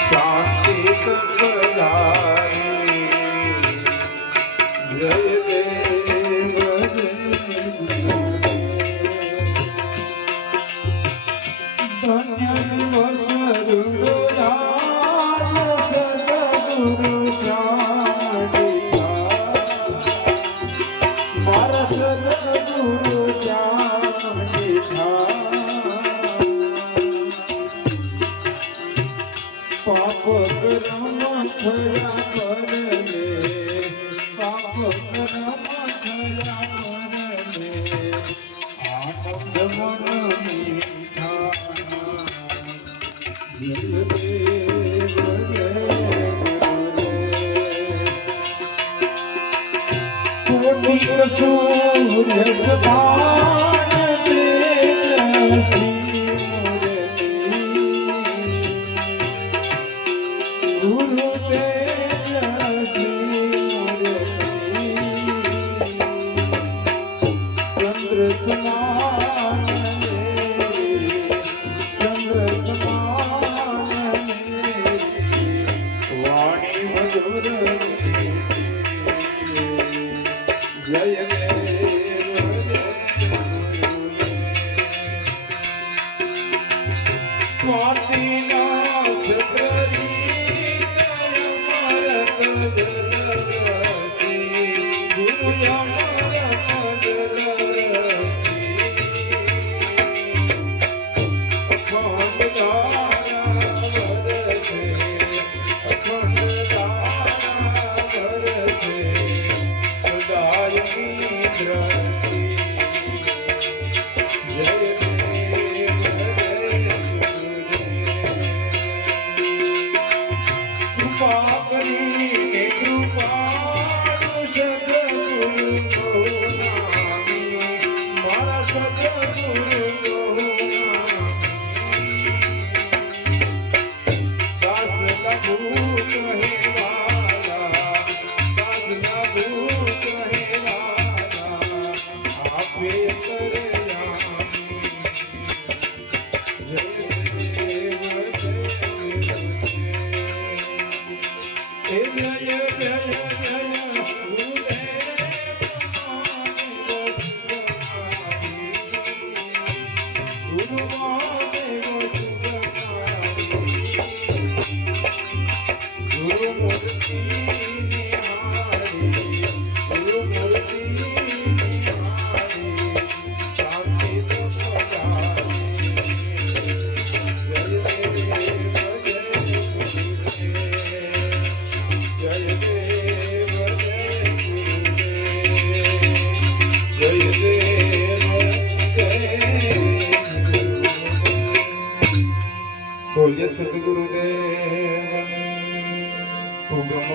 શાંતિ સંપદારી જય દેવ ધન્ય દિવસ રુદયાલ સદગુરુ શ્યામ મારા સદગુરુ શ્યામ પાપ કર્મ થયા કરને પાપ કર્મ થયા કરને આનંદ મન મીઠા જય દેવ કોટિ સૂર્ય સદાન તેજસ્વી ગુરુ તેજસ્વી ચંદ્ર સમાન ચંદ્ર સમાન વાણી મધુર જય સ્વાતિ બોલ્ય સદગુરુદેવ ઉગમ